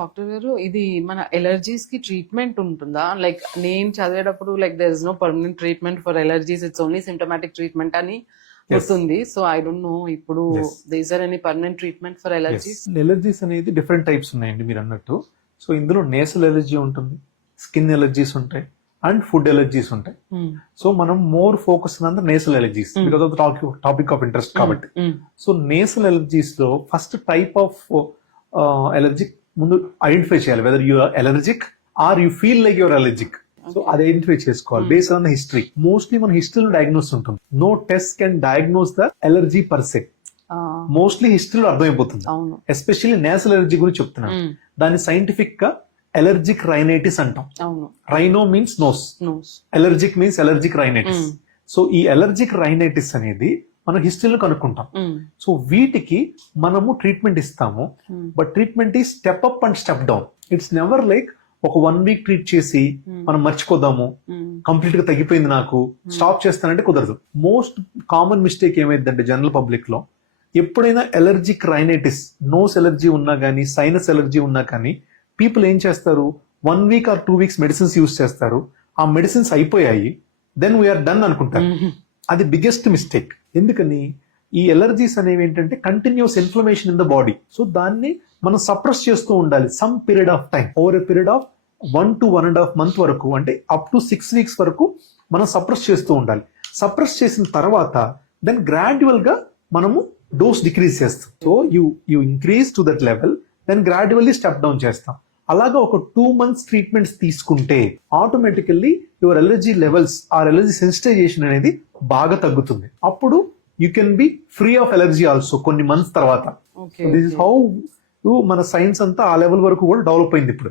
Doctor గారు ఇది మన ఎలర్జీస్ కి ట్రీట్మెంట్ ఉంటుందా? లైక్ నేను చదివేటప్పుడు like there is no permanent treatment for allergies, it's only symptomatic treatment అని వస్తుంది. సో ఐ డోంట్ నో ఇప్పుడు there are any permanent treatment for allergies? Allergies అనేది డిఫరెంట్ టైప్స్ ఉన్నాయండి మీరు అన్నట్టు. సో ఇందులో నేసల్ ఎలర్జీ ఉంటుంది, స్కిన్ ఎలర్జీస్ ఉంటాయి అండ్ ఫుడ్ ఎలర్జీస్ ఉంటాయి. సో మనం మోర్ ఫోకస్ అంతా nasal allergies because of topic of interest కాబట్టి. సో నేసల్ ఎలర్జీస్ లో ఫస్ట్ టైప్ ఆఫ్ ఎలర్జీ ముందు ఐడెంటిఫై చేయాలి, whether you are allergic or you feel like your allergic. So అది identify చేసుకోవాలి based on the history. Mostly మన హిస్టరీలో diagnose ఉంటుంది. No test can diagnose the allergy per se. Mostly హిస్టరీలో అర్థమైపోతుంది. Especially nasal allergy గురించి చెప్తున్నాను. దాన్ని సైంటిఫిక్ గా ఎలర్జిక్ రైనైటిస్ అంటాం. Rhino means nose, allergic means allergic rhinitis. So ఈ ఎలర్జిక్ రైనైటిస్ అనేది మనం హిస్టరీలో కనుక్కుంటాం. సో వీటికి మనము ట్రీట్మెంట్ ఇస్తాము, బట్ ట్రీట్మెంట్ ఈ step up and step down. It's never like ఒక 1 వీక్ ట్రీట్ చేసి మనం మర్చిపోదాము, కంప్లీట్ గా తగ్గిపోయింది నాకు స్టాప్ చేస్తానంటే కుదరదు. మోస్ట్ కామన్ మిస్టేక్ ఏమైందంటే జనరల్ పబ్లిక్ లో ఎప్పుడైనా ఎలర్జిక్ రైనైటిస్, నోస్ ఎలర్జీ ఉన్నా కానీ సైనస్ ఎలర్జీ ఉన్నా కానీ పీపుల్ ఏం చేస్తారు, 1 week or 2 weeks medicines use చేస్తారు. ఆ మెడిసిన్స్ అయిపోయాయి, దెన్ వీఆర్ డన్ అనుకుంటారు. అది బిగ్గెస్ట్ మిస్టేక్. ఎందుకని ఈ ఎలర్జీస్ అనేవి ఏంటంటే continuous inflammation in the body. So దాన్ని మనం సప్రెస్ చేస్తూ ఉండాలి some period of time. Over a period of 1 to 1.5 month వరకు, అంటే అప్ టు 6 weeks వరకు మనం సప్రెస్ చేస్తూ ఉండాలి. సప్రెస్ చేసిన తర్వాత దెన్ గ్రాడ్యువల్ గా మనము డోస్ డిక్రీజ్ చేస్తాం. So you increase to that level, then gradually step down చేస్తాం. అలాగా ఒక 2 months ట్రీట్మెంట్స్ తీసుకుంటే automatically your allergy levels or allergy sensitisation అనేది బాగా తగ్గుతుంది. అప్పుడు you can be free of allergy also కొన్ని మంత్స్ తర్వాత. దిస్ ఇస్ హౌ మన సైన్స్ అంతా ఆ లెవెల్ వరకు కూడా డెవలప్ అయింది ఇప్పుడు.